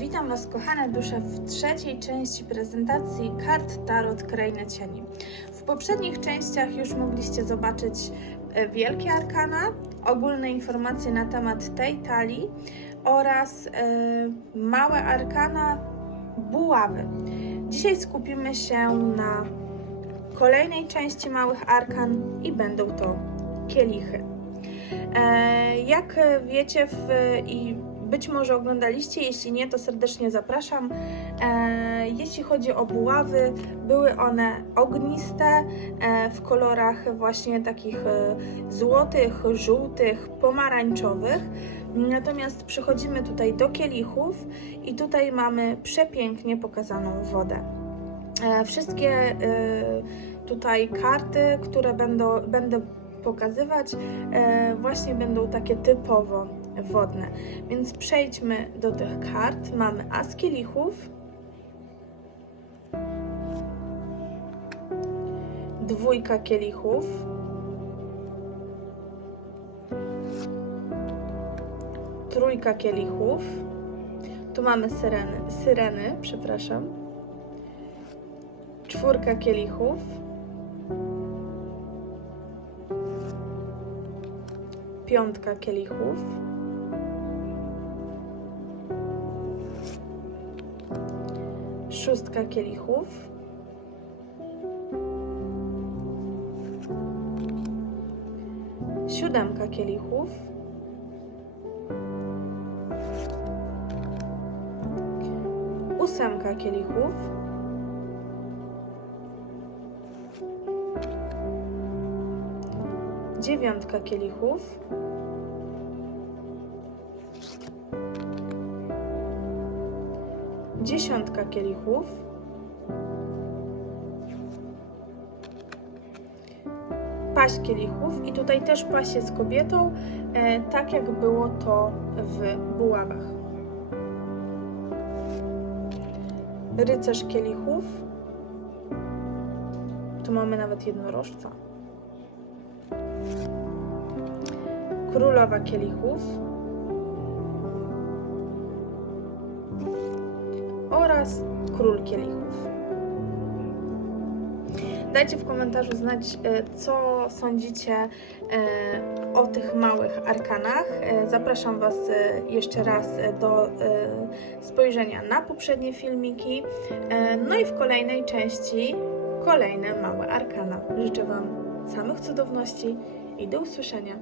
Witam Was, kochane dusze, w trzeciej części prezentacji kart Tarot Krainy Cieni. W poprzednich częściach już mogliście zobaczyć e, wielkie arkana, ogólne informacje na temat tej talii oraz e, małe arkana buławy. Dzisiaj skupimy się na kolejnej części małych arkan i będą to kielichy. E, Jak wiecie w, i być może oglądaliście, jeśli nie, to serdecznie zapraszam. E, Jeśli chodzi o buławy, były one ogniste e, w kolorach właśnie takich e, złotych, żółtych, pomarańczowych. Natomiast przechodzimy tutaj do kielichów i tutaj mamy przepięknie pokazaną wodę. Wszystkie tutaj karty, które będą, będę pokazywać, właśnie będą takie typowo wodne. Więc przejdźmy do tych kart. Mamy as kielichów, dwójka kielichów, trójka kielichów, tu mamy syreny, syreny, przepraszam, czwórka kielichów, piątka kielichów, szóstka kielichów, siódemka kielichów, ósemka kielichów, dziewiątka kielichów, dziesiątka kielichów, paść kielichów i tutaj też paść jest kobietą, e, tak jak było to w buławach. Rycerz kielichów, tu mamy nawet jednorożca. Królowa kielichów oraz król kielichów. Dajcie w komentarzu znać, e, co sądzicie e, o tych małych arkanach. E, Zapraszam Was jeszcze raz do spojrzenia na poprzednie filmiki. No i w kolejnej części kolejne małe arkana. Życzę Wam samych cudowności i do usłyszenia.